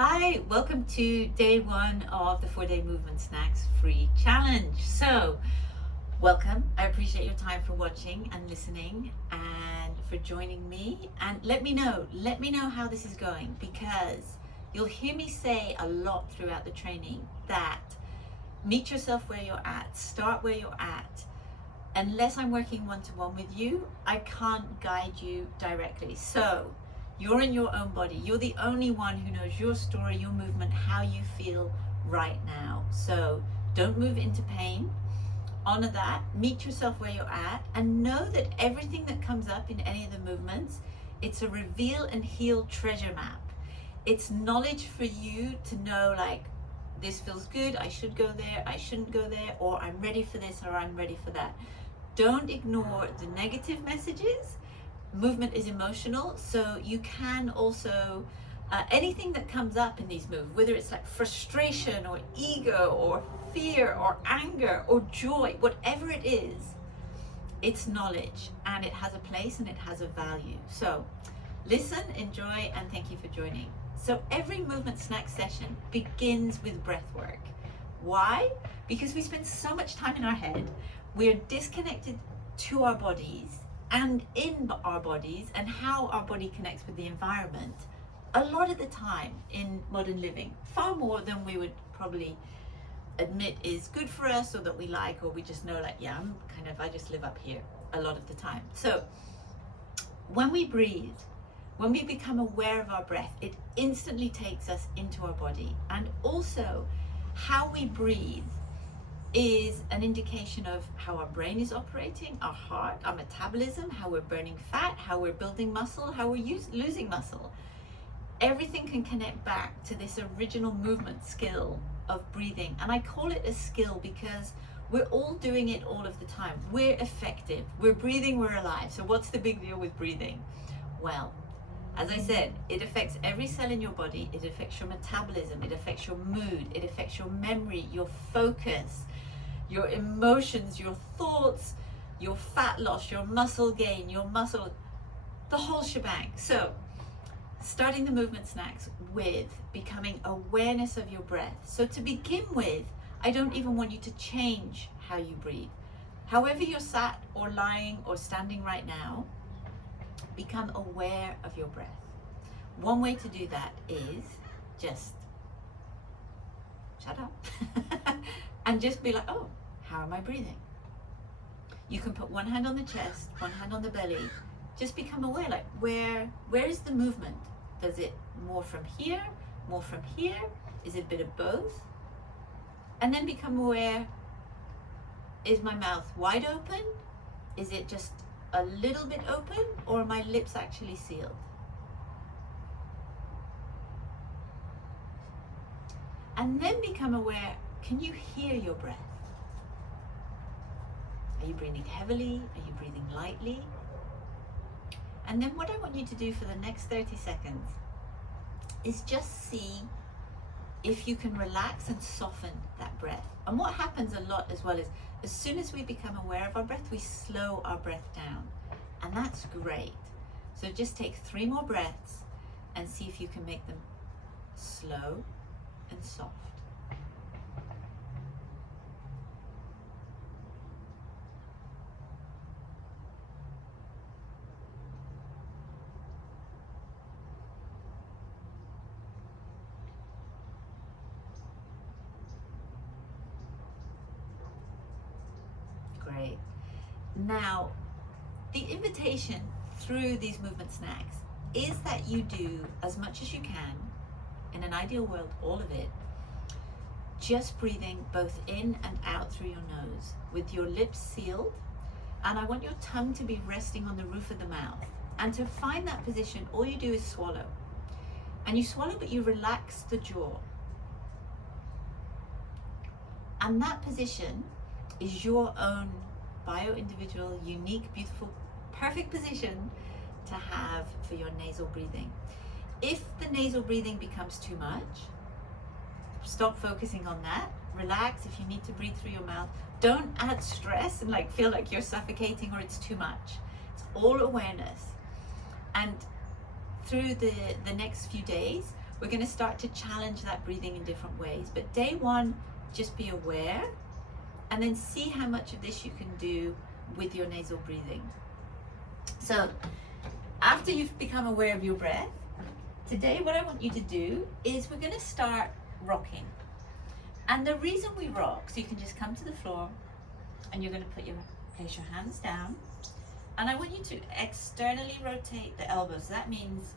Hi, welcome to day one of the 4-day movement snacks free challenge. So, welcome. I appreciate your time for watching and listening and for joining me. And let me know how this is going, because you'll hear me say a lot throughout the training that meet yourself where you're at, start where you're at. Unless I'm working one-to-one with you, I can't guide you directly. So, you're in your own body. You're the only one who knows your story, your movement, how you feel right now. So don't move into pain. Honor that. Meet yourself where you're at, and know that everything that comes up in any of the movements, it's a reveal and heal treasure map. It's knowledge for you to know, like, this feels good, I should go there, I shouldn't go there, or I'm ready for this, or I'm ready for that. Don't ignore the negative messages. Movement is emotional, so you can also anything that comes up in these moves, whether it's like frustration or ego or fear or anger or joy, whatever it is, it's knowledge, and it has a place and it has a value. So listen, enjoy, and thank you for joining. So every movement snack session begins with breath work. Why? Because we spend so much time in our head. We're disconnected to our bodies and in our bodies and how our body connects with the environment a lot of the time in modern living, far more than we would probably admit is good for us, or that we like, or we just know, like, yeah, I just live up here a lot of the time. So when we breathe, when we become aware of our breath, it instantly takes us into our body. And also how we breathe is an indication of how our brain is operating, our heart, our metabolism, how we're burning fat, how we're building muscle, how we're losing muscle. Everything can connect back to this original movement skill of breathing. And I call it a skill because we're all doing it all of the time. We're effective. We're breathing, we're alive. So what's the big deal with breathing? Well, as I said, it affects every cell in your body. It affects your metabolism. It affects your mood. It affects your memory, your focus, your emotions, your thoughts, your fat loss, your muscle gain, the whole shebang. So, starting the movement snacks with becoming awareness of your breath. So to begin with, I don't even want you to change how you breathe. However you're sat or lying or standing right now, become aware of your breath. One way to do that is just shut up and just be like, oh, how am I breathing? You can put one hand on the chest, one hand on the belly. Just become aware, like, where is the movement? Does it more from here, more from here? Is it a bit of both? And then become aware, is my mouth wide open? Is it just a little bit open, or are my lips actually sealed? And then become aware, can you hear your breath? Are you breathing heavily? Are you breathing lightly? And then what I want you to do for the next 30 seconds is just see if you can relax and soften that breath. And what happens a lot as well is, as soon as we become aware of our breath, we slow our breath down. And that's great. So just take 3 more breaths and see if you can make them slow and soft. Great. Now, the invitation through these movement snacks is that you do as much as you can, in an ideal world, all of it, just breathing both in and out through your nose with your lips sealed. And I want your tongue to be resting on the roof of the mouth. And to find that position, all you do is swallow. And you swallow, but you relax the jaw. And that position is your own bio-individual, unique, beautiful, perfect position to have for your nasal breathing. If the nasal breathing becomes too much, stop focusing on that. Relax. If you need to breathe through your mouth, don't add stress and like feel like you're suffocating or it's too much. It's all awareness. And through the next few days, we're going to start to challenge that breathing in different ways. But day one, just be aware and then see how much of this you can do with your nasal breathing. So after you've become aware of your breath, today what I want you to do is we're going to start rocking. And the reason we rock, so you can just come to the floor and you're going to place your hands down, and I want you to externally rotate the elbows. That means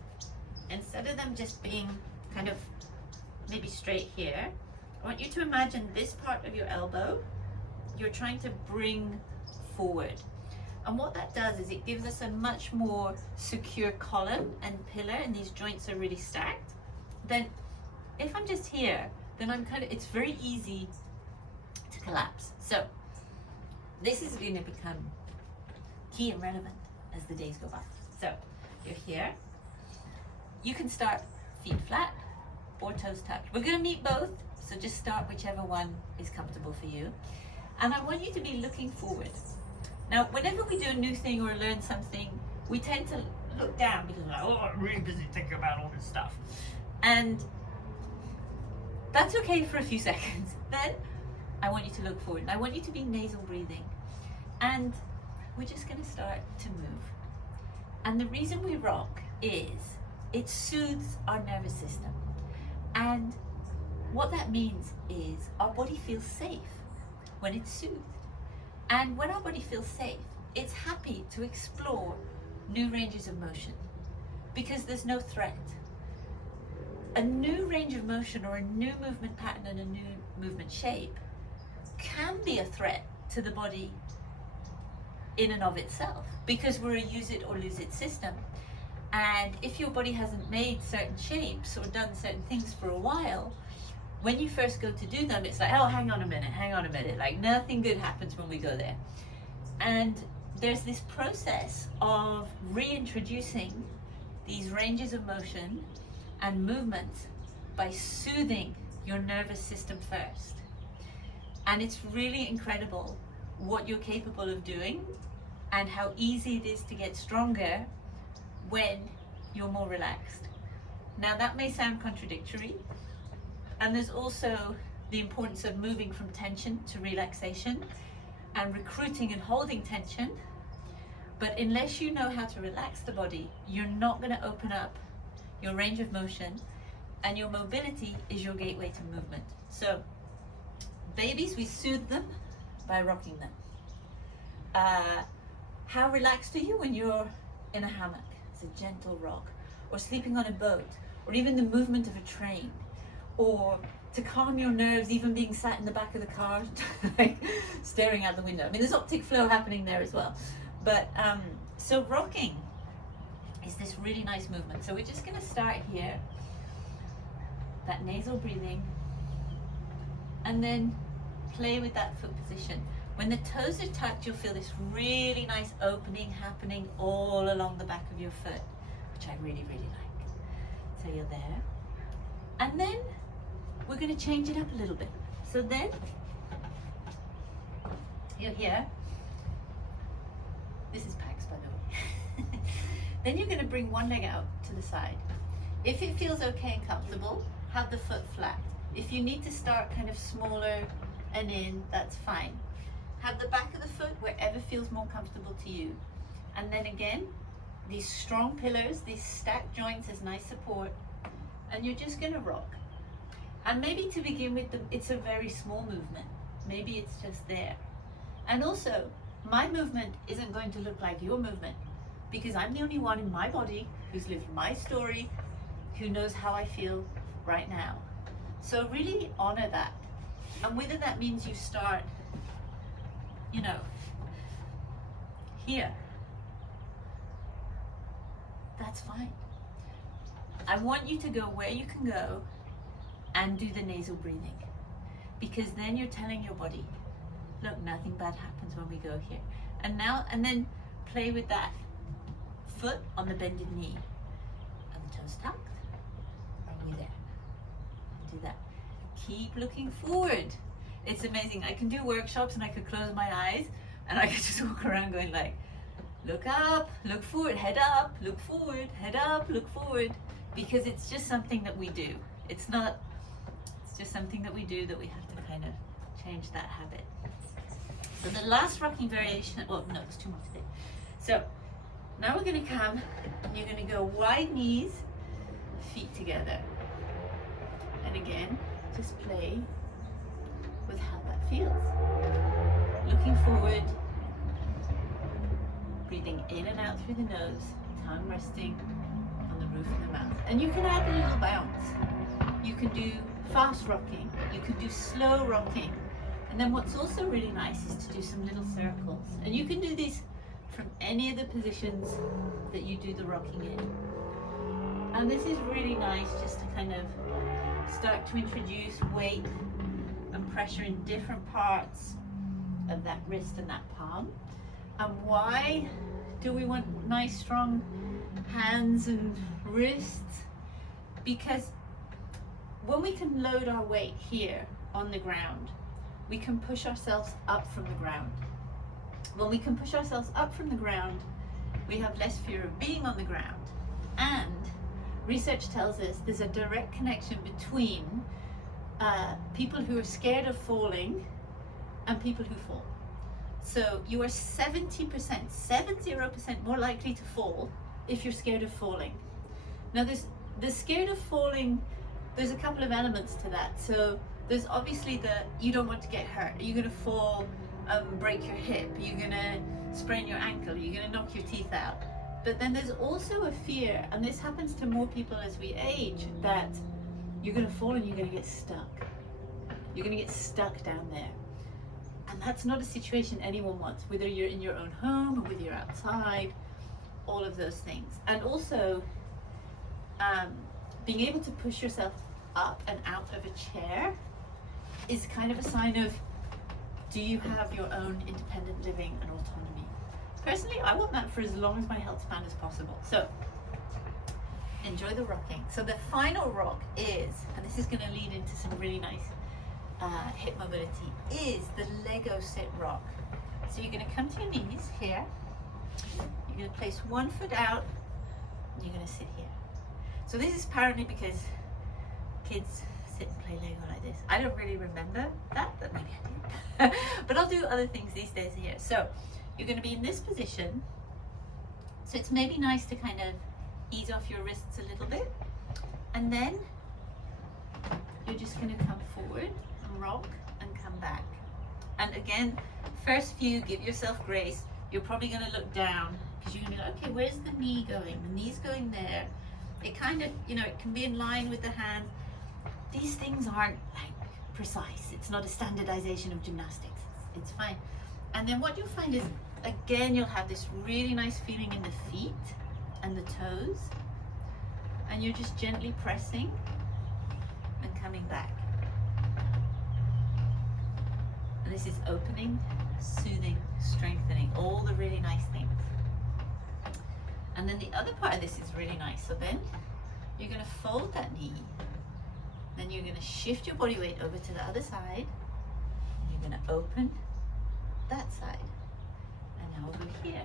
instead of them just being kind of maybe straight here, I want you to imagine this part of your elbow, you're trying to bring forward. And what that does is it gives us a much more secure column and pillar, and these joints are really stacked. Then if I'm just here, then it's very easy to collapse. So this is going to become key and relevant as the days go by. So you're here. You can start feet flat or toes tucked. We're going to meet both, so just start whichever one is comfortable for you. And I want you to be looking forward. Now, whenever we do a new thing or learn something, we tend to look down because we're like, oh, I'm really busy thinking about all this stuff. And that's okay for a few seconds. Then I want you to look forward. And I want you to be nasal breathing. And we're just going to start to move. And the reason we rock is it soothes our nervous system. And what that means is our body feels safe when it's soothed. And when our body feels safe, it's happy to explore new ranges of motion because there's no threat. A new range of motion or a new movement pattern and a new movement shape can be a threat to the body in and of itself because we're a use it or lose it system. And if your body hasn't made certain shapes or done certain things for a while, when you first go to do them, it's like, oh, hang on a minute. Like nothing good happens when we go there. And there's this process of reintroducing these ranges of motion and movements by soothing your nervous system first. And it's really incredible what you're capable of doing and how easy it is to get stronger when you're more relaxed. Now that may sound contradictory, and there's also the importance of moving from tension to relaxation and recruiting and holding tension. But unless you know how to relax the body, you're not going to open up your range of motion, and your mobility is your gateway to movement. So babies, we soothe them by rocking them. How relaxed are you when you're in a hammock? It's a gentle rock. Or sleeping on a boat, or even the movement of a train. Or to calm your nerves, even being sat in the back of the car, like staring out the window. I mean, there's optic flow happening there as well. But so rocking is this really nice movement. So we're just going to start here, that nasal breathing, and then play with that foot position. When the toes are tucked, you'll feel this really nice opening happening all along the back of your foot, which I really, really like. So you're there. And then we're going to change it up a little bit. So then you're here. This is Pax, by the way. Then you're going to bring one leg out to the side. If it feels okay and comfortable, have the foot flat. If you need to start kind of smaller and in, that's fine. Have the back of the foot wherever feels more comfortable to you. And then again, these strong pillars, these stacked joints as nice support, and you're just going to rock. And maybe to begin with, it's a very small movement. Maybe it's just there. And also, my movement isn't going to look like your movement because I'm the only one in my body who's lived my story, who knows how I feel right now. So really honor that. And whether that means you start, here, that's fine. I want you to go where you can go and do the nasal breathing, because then you're telling your body, look, nothing bad happens when we go here. And then play with that foot on the bended knee. Are the toes tucked? Are we there? Do that. Keep looking forward. It's amazing. I can do workshops and I could close my eyes and I could just walk around going like, look up, look forward, head up, look forward, head up, look forward. because it's just something that we do. It's just something that we do that we have to kind of change that habit. So the last rocking variation, well, no, there's two more today. So now we're going to come, and you're going to go wide knees, feet together. And again, just play with how that feels. Looking forward, breathing in and out through the nose, tongue resting on the roof of the mouth. And you can add a little bounce. You can do fast rocking, you can do slow rocking. And then what's also really nice is to do some little circles. And you can do these from any of the positions that you do the rocking in. And this is really nice just to kind of start to introduce weight and pressure in different parts of that wrist and that palm. And why do we want nice strong hands and wrists? Because when we can load our weight here on the ground, we can push ourselves up from the ground. When we can push ourselves up from the ground, we have less fear of being on the ground. And research tells us there's a direct connection between people who are scared of falling and people who fall. So you are 70% more likely to fall if you're scared of falling. Now the scared of falling, there's a couple of elements to that. So there's obviously you don't want to get hurt. Are you going to fall, break your hip? Are you going to sprain your ankle? Are you going to knock your teeth out? But then there's also a fear, and this happens to more people as we age, that you're going to fall and you're going to get stuck. You're going to get stuck down there. And that's not a situation anyone wants, whether you're in your own home or whether you're outside, all of those things. And also, being able to push yourself up and out of a chair is kind of a sign of, do you have your own independent living and autonomy? Personally, I want that for as long as my health span is possible. So enjoy the rocking. So the final rock is, and this is going to lead into some really nice hip mobility, is the Lego sit rock. So you're going to come to your knees here. You're going to place one foot out, and you're going to sit here. So this is apparently because kids sit and play Lego like this. I don't really remember that, but maybe I did. But I'll do other things these days here. So you're going to be in this position. So it's maybe nice to kind of ease off your wrists a little bit. And then you're just going to come forward and rock and come back. And again, first few, give yourself grace. You're probably going to look down because you're going to be like, okay, where's the knee going? The knee's going there. It kind of, it can be in line with the hand. These things aren't like precise. It's not a standardization of gymnastics. It's fine. And then what you'll find is, again, you'll have this really nice feeling in the feet and the toes. And you're just gently pressing and coming back. And this is opening, soothing, strengthening, all the really nice things. And then the other part of this is really nice. So then you're going to fold that knee. Then you're going to shift your body weight over to the other side. You're going to open that side. And now we'll go here.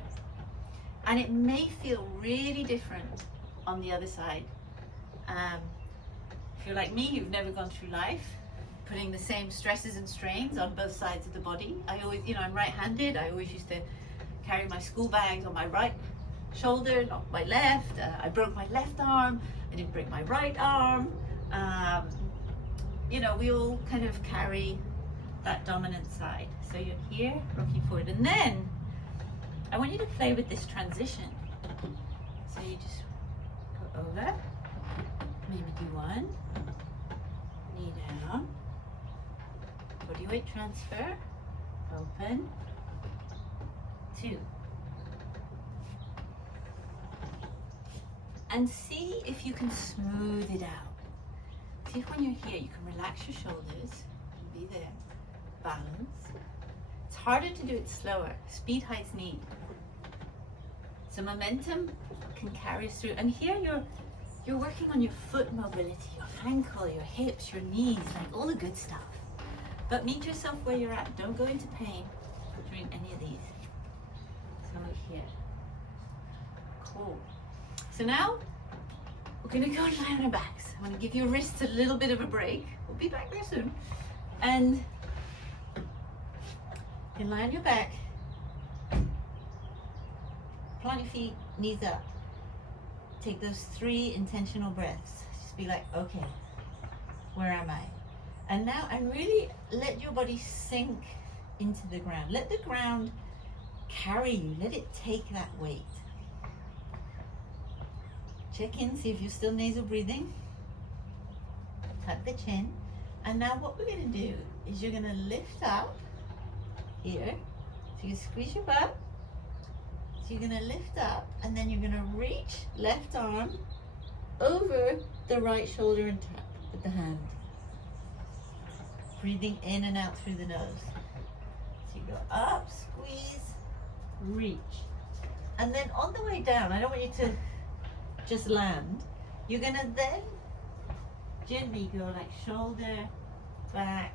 And it may feel really different on the other side. If you're like me, you've never gone through life putting the same stresses and strains on both sides of the body. I always, I'm right-handed. I always used to carry my school bags on my right shoulder, not my left. I broke my left arm. I didn't break my right arm. We all kind of carry that dominant side. So you're here, rocking forward. And then I want you to play with this transition. So you just go over, maybe do one, knee down, body weight transfer, open, two. And see if you can smooth it out. See if when you're here, you can relax your shoulders and be there. Balance. It's harder to do it slower. Speed hides need. So momentum can carry us through. And here you're working on your foot mobility, your ankle, your hips, your knees, like all the good stuff. But meet yourself where you're at. Don't go into pain during any of these. So here. Cool. So now we're gonna go and lie on our backs. I'm gonna give your wrists a little bit of a break. We'll be back there soon. And you can lie on your back, plant your feet, knees up. Take those 3 intentional breaths. Just be like, okay, where am I? And now, and really let your body sink into the ground. Let the ground carry you. Let it take that weight. Check in, see if you're still nasal breathing. Tuck the chin. And now what we're gonna do is you're gonna lift up here. So you squeeze your butt. So you're gonna lift up and then you're gonna reach left arm over the right shoulder and tap with the hand. Breathing in and out through the nose. So you go up, squeeze, reach. And then on the way down, I don't want you to just land. You're gonna then gently go like shoulder, back,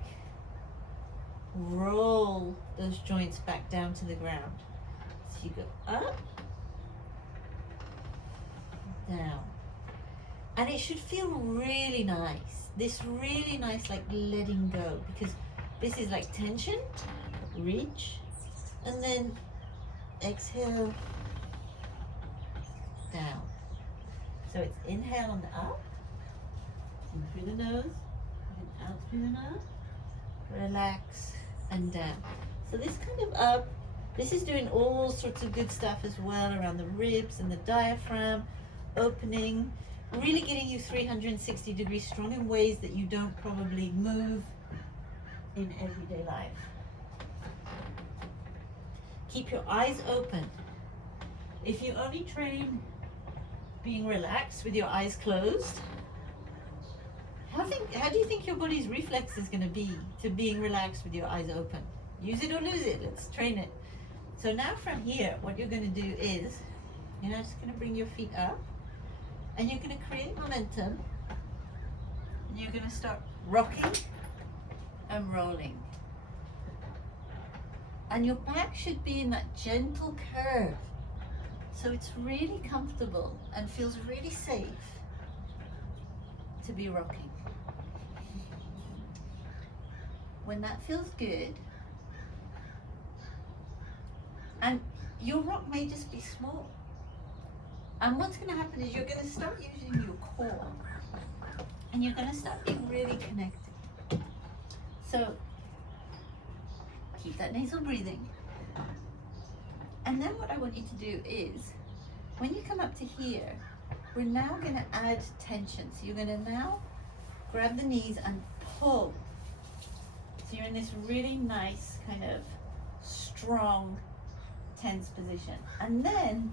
roll those joints back down to the ground. So you go up, down. And it should feel really nice. This really nice, like letting go, because this is like tension, reach, and then exhale, down. So it's inhale on the up, in through the nose, and out through the nose, relax, and down. So this kind of up, this is doing all sorts of good stuff as well around the ribs and the diaphragm, opening, really getting you 360 degrees strong in ways that you don't probably move in everyday life. Keep your eyes open. If you only train being relaxed with your eyes closed, how do you think your body's reflex is going to be to being relaxed with your eyes open? Use it or lose it. Let's train it. So now from here, what you're going to do is, you're just going to bring your feet up, and you're going to create momentum, and you're going to start rocking and rolling. And your back should be in that gentle curve. So it's really comfortable and feels really safe to be rocking. When that feels good, and your rock may just be small. And what's going to happen is you're going to start using your core, and you're going to start being really connected. So keep that nasal breathing. And then what I want you to do is, when you come up to here, we're now going to add tension. So you're going to now grab the knees and pull. So you're in this really nice kind of strong, tense position. And then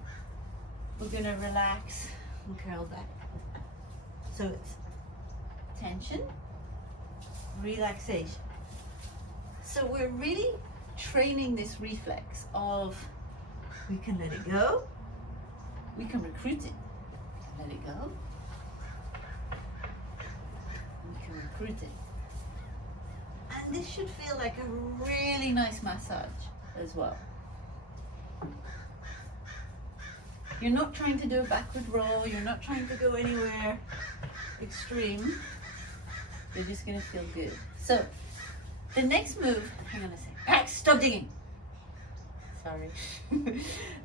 we're going to relax and curl back. So it's tension, relaxation. So we're really training this reflex of, we can let it go, we can recruit it, let it go, we can recruit it. And this should feel like a really nice massage as well. You're not trying to do a backward roll, you're not trying to go anywhere extreme, you're just gonna feel good. So the next move, hang on a second, stop digging. Sorry.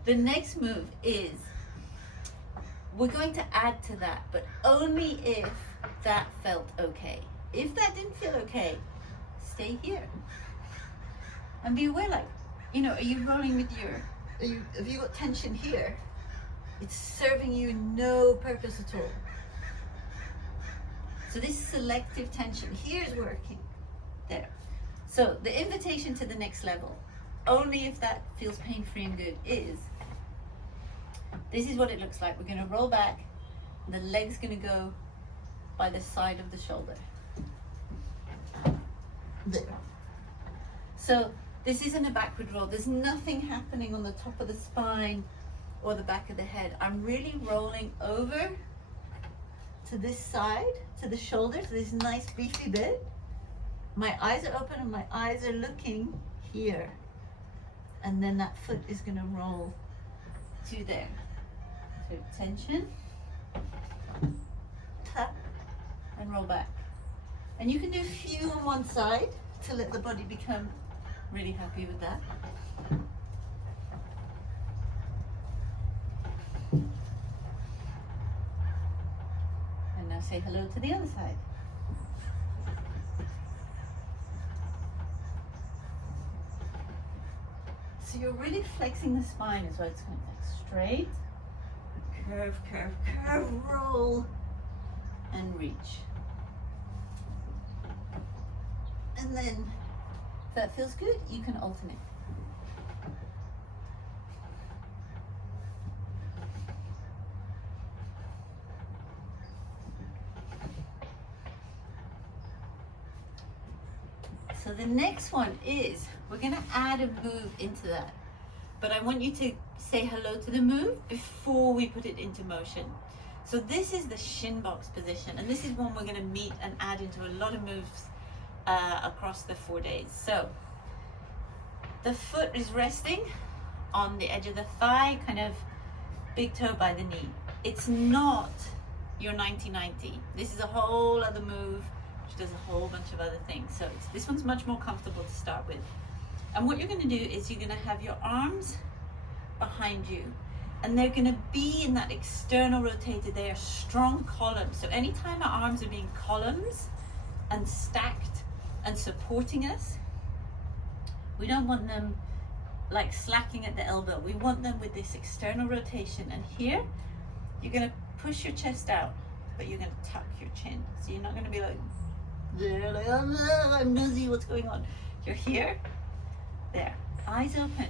The next move is, we're going to add to that, but only if that felt okay. If that didn't feel okay, stay here. And be aware, like, are you rolling with have you got tension here? It's serving you no purpose at all. So this selective tension here is working. There. So the invitation to the next level, only if that feels pain-free and good, is, this is what it looks like. We're going to roll back, the leg's going to go by the side of the shoulder. There. So this isn't a backward roll. There's nothing happening on the top of the spine or the back of the head. I'm really rolling over to this side, to the shoulder, to this nice beefy bit. My eyes are open and my eyes are looking here. And then that foot is going to roll to there. So tension, and roll back. And you can do a few on one side to let the body become really happy with that. And now say hello to the other side. So you're really flexing the spine as well. It's going like straight, curve, curve, curve, roll, and reach. And then, if that feels good, you can alternate. So the next one is, we're going to add a move into that. But I want you to say hello to the move before we put it into motion. So this is the shin box position, and this is one we're going to meet and add into a lot of moves across the 4 days. So the foot is resting on the edge of the thigh, kind of big toe by the knee. It's not your 90-90. This is a whole other move which does a whole bunch of other things. So this one's much more comfortable to start with. And what you're going to do is you're going to have your arms behind you, and they're going to be in that external rotated. They are strong columns. So anytime our arms are being columns and stacked and supporting us, we don't want them like slacking at the elbow. We want them with this external rotation. And here, you're going to push your chest out, but you're going to tuck your chin. So you're not going to be like, I'm busy, what's going on? You're here, there, eyes open.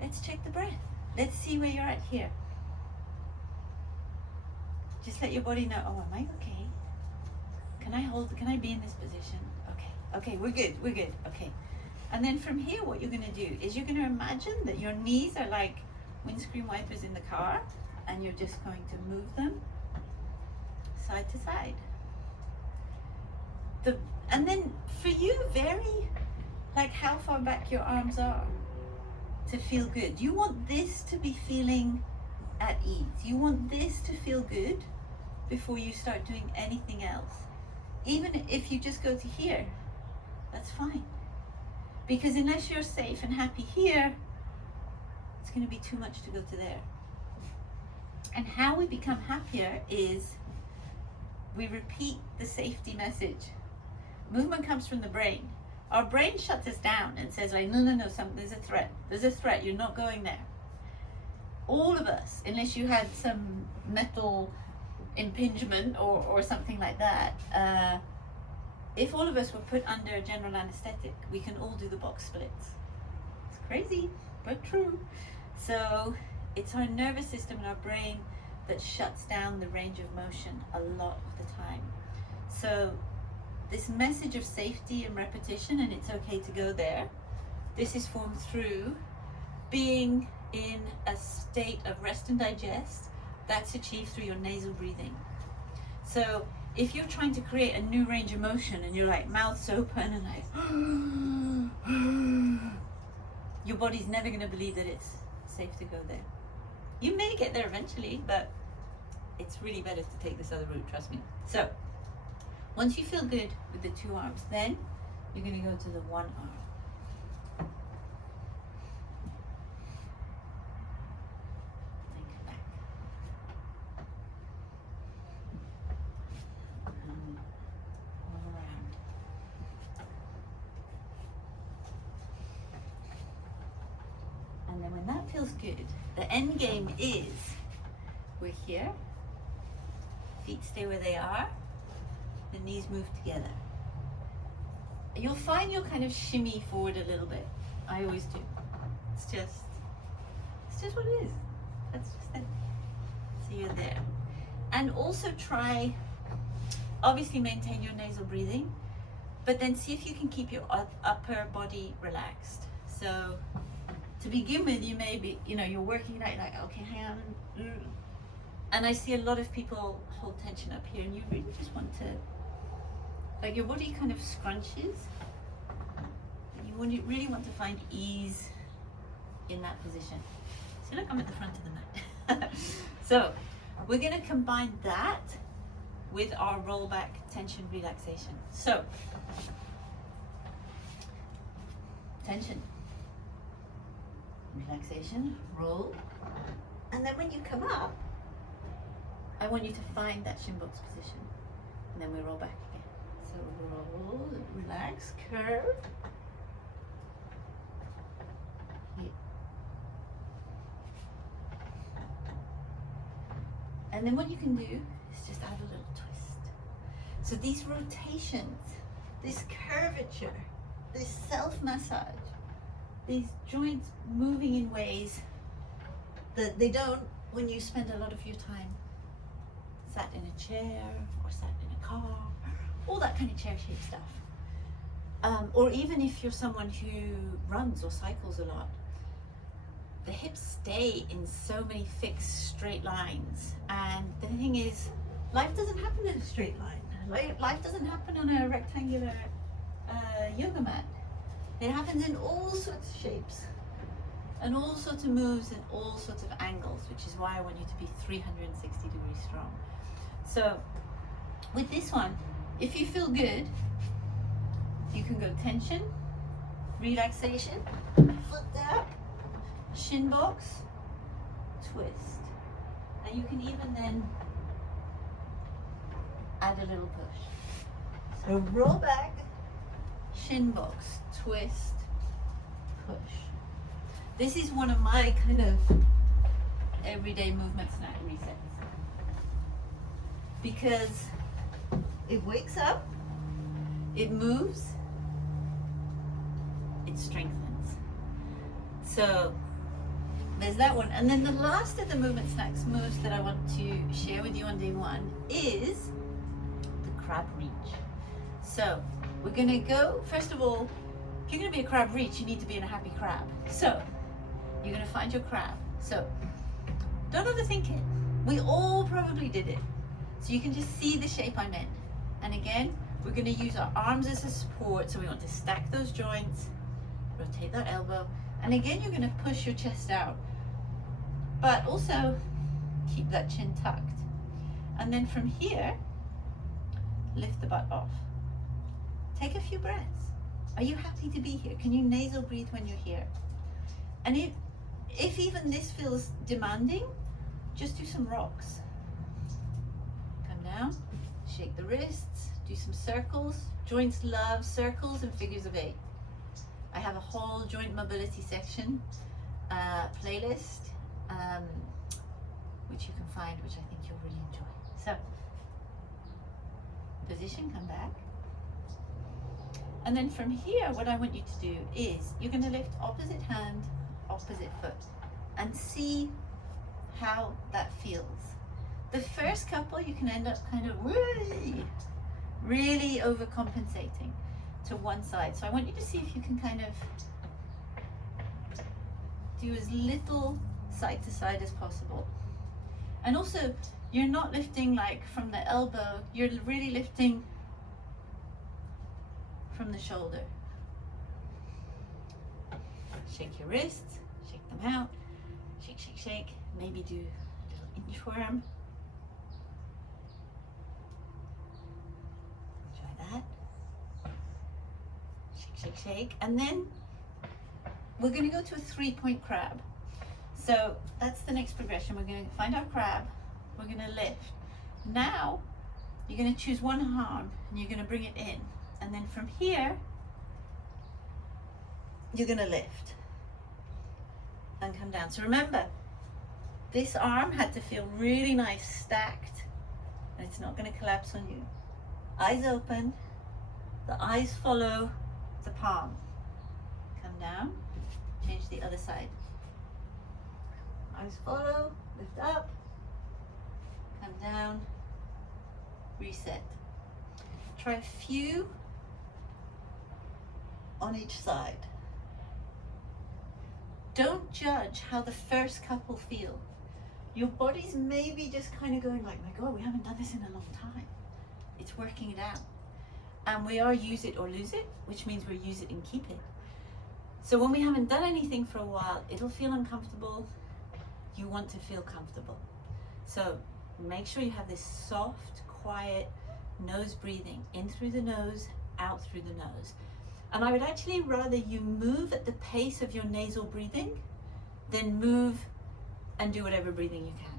Let's check the breath. Let's see where you're at here. Just let your body know, oh, am I okay? Can I be in this position? Okay, we're good, okay. And then from here, what you're gonna do is you're gonna imagine that your knees are like windscreen wipers in the car, and you're just going to move them side to side. And then for you, vary like how far back your arms are to feel good. You want this to be feeling at ease. You want this to feel good before you start doing anything else. Even if you just go to here, that's fine. Because unless you're safe and happy here, it's going to be too much to go to there. And how we become happier is we repeat the safety message. Movement comes from the brain. Our brain shuts us down and says like, no, there's a threat, you're not going there. All of us, unless you had some metal impingement or something like that, if all of us were put under general anesthetic, we can all do the box splits. It's crazy, but true. So it's our nervous system and our brain that shuts down the range of motion a lot of the time. So this message of safety and repetition, and it's okay to go there, this is formed through being in a state of rest and digest. That's achieved through your nasal breathing. So if you're trying to create a new range of motion and you're like mouths open and like your body's never going to believe that it's safe to go there. You may get there eventually, but it's really better to take this other route, trust me. So once you feel good with the two arms, then you're going to go to the one arm. And come back. And all around. And then when that feels good, the end game is we're here, feet stay where they are, the knees move together. You'll find you'll kind of shimmy forward a little bit. I always do. It's just what it is. That's just it. So you're there. And also try, obviously maintain your nasal breathing, but then see if you can keep your upper body relaxed. So to begin with, you may be, you're working out like, okay, hang on. And I see a lot of people hold tension up here, and you really just want to, like your body kind of scrunches. You really want to find ease in that position. So look, I'm at the front of the mat. So we're going to combine that with our rollback tension relaxation. So, tension, relaxation, roll, and then when you come up, I want you to find that shin box position, and then we roll back again. So roll, relax, curve. Here. And then what you can do is just add a little twist. So these rotations, this curvature, this self-massage, these joints moving in ways that they don't when you spend a lot of your time sat in a chair or sat in a car, all that kind of chair-shaped stuff. Or even if you're someone who runs or cycles a lot, the hips stay in so many fixed straight lines. And the thing is, life doesn't happen in a straight line. Life doesn't happen on a rectangular yoga mat. It happens in all sorts of shapes and all sorts of moves and all sorts of angles, which is why I want you to be 360 degrees strong. So with this one, if you feel good, you can go tension, relaxation, foot tap, shin box, twist. And you can even then add a little push. So roll back, shin box, twist, push. This is one of my kind of everyday movement snack resets, because it wakes up, it moves, it strengthens. So there's that one. And then the last of the movement snacks moves that I want to share with you on day one is the crab reach. So we're gonna go, first of all, if you're gonna be a crab reach, you need to be in a happy crab. So you're gonna find your crab. So don't overthink it. We all probably did it. So you can just see the shape I'm in. And again, we're gonna use our arms as a support. So we want to stack those joints, rotate that elbow. And again, you're gonna push your chest out, but also keep that chin tucked. And then from here, lift the butt off. Take a few breaths. Are you happy to be here? Can you nasal breathe when you're here? And if even this feels demanding, just do some rocks. Come down, shake the wrists, do some circles. Joints love circles and figures of 8. I have a whole joint mobility section playlist, which you can find, which I think you'll really enjoy. So, position, come back. And then from here, what I want you to do is you're going to lift opposite hand, opposite foot, and see how that feels. The first couple, you can end up kind of really overcompensating to one side. So I want you to see if you can kind of do as little side to side as possible. And also, you're not lifting like from the elbow, you're really lifting from the shoulder. Shake your wrists, shake them out, shake, shake, shake. Maybe do a little inchworm. Enjoy that. Shake, shake, shake. And then we're going to go to a 3-point crab. So that's the next progression. We're going to find our crab. We're going to lift. Now you're going to choose one arm and you're going to bring it in. And then from here, you're going to lift and come down. So remember, this arm had to feel really nice stacked, and it's not going to collapse on you. Eyes open, the eyes follow the palm. Come down, change the other side. Eyes follow, lift up, come down, reset. Try a few on each side. Don't judge how the first couple feel. Your body's maybe just kind of going like, my God, we haven't done this in a long time. It's working it out. And we are use it or lose it, which means we're use it and keep it. So when we haven't done anything for a while, it'll feel uncomfortable. You want to feel comfortable. So make sure you have this soft quiet nose breathing, in through the nose, out through the nose. And I would actually rather you move at the pace of your nasal breathing than move and do whatever breathing you can.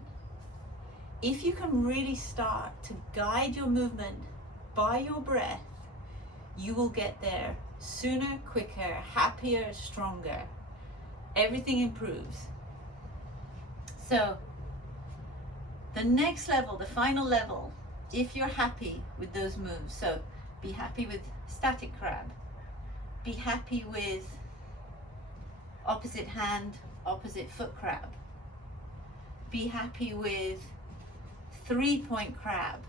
If you can really start to guide your movement by your breath, you will get there sooner, quicker, happier, stronger. Everything improves. So the next level, the final level, if you're happy with those moves, so be happy with static crab, be happy with opposite hand, opposite foot crab, be happy with 3-point crab.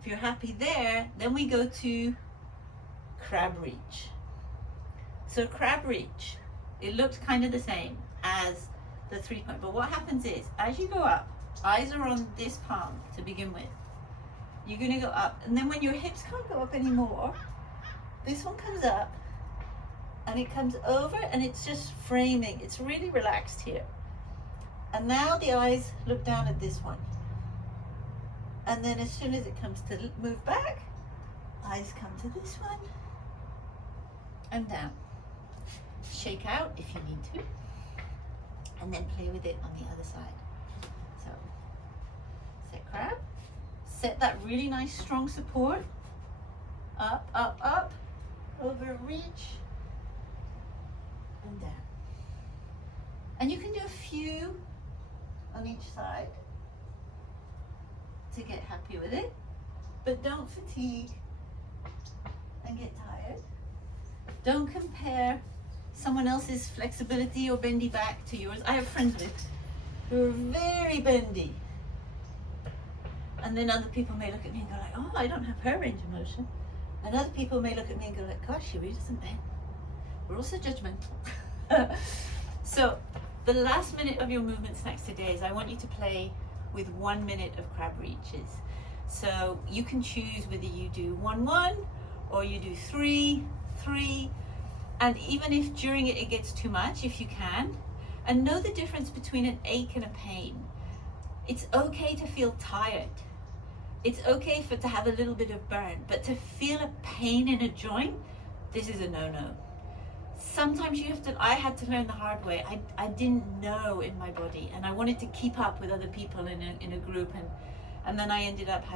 If you're happy there, then we go to crab reach. So crab reach, it looks kind of the same as the 3-point, but what happens is, as you go up, eyes are on this palm to begin with. You're going to go up, and then when your hips can't go up anymore, this one comes up, and it comes over, and it's just framing. It's really relaxed here. And now the eyes look down at this one. And then as soon as it comes to move back, eyes come to this one, and down. Shake out if you need to, and then play with it on the other side. So, set crab, set that really nice strong support, up, up, up, over reach, and down. And you can do a few on each side to get happy with it, but don't fatigue and get tired. Don't compare someone else's flexibility or bendy back to yours. I have friends who are very bendy, and then other people may look at me and go like, oh, I don't have her range of motion. And other people may look at me and go like, gosh, she really doesn't bend. We're also judgmental. So the last minute of your movement snacks today is I want you to play with 1 minute of crab reaches. So you can choose whether you do 1-1 or you do 3-3. And even if during it gets too much, if you can, and know the difference between an ache and a pain. It's okay to feel tired. It's okay to have a little bit of burn, but to feel a pain in a joint, this is a no-no. Sometimes you have to, I had to learn the hard way. I didn't know in my body, and I wanted to keep up with other people in a group, and then I ended up having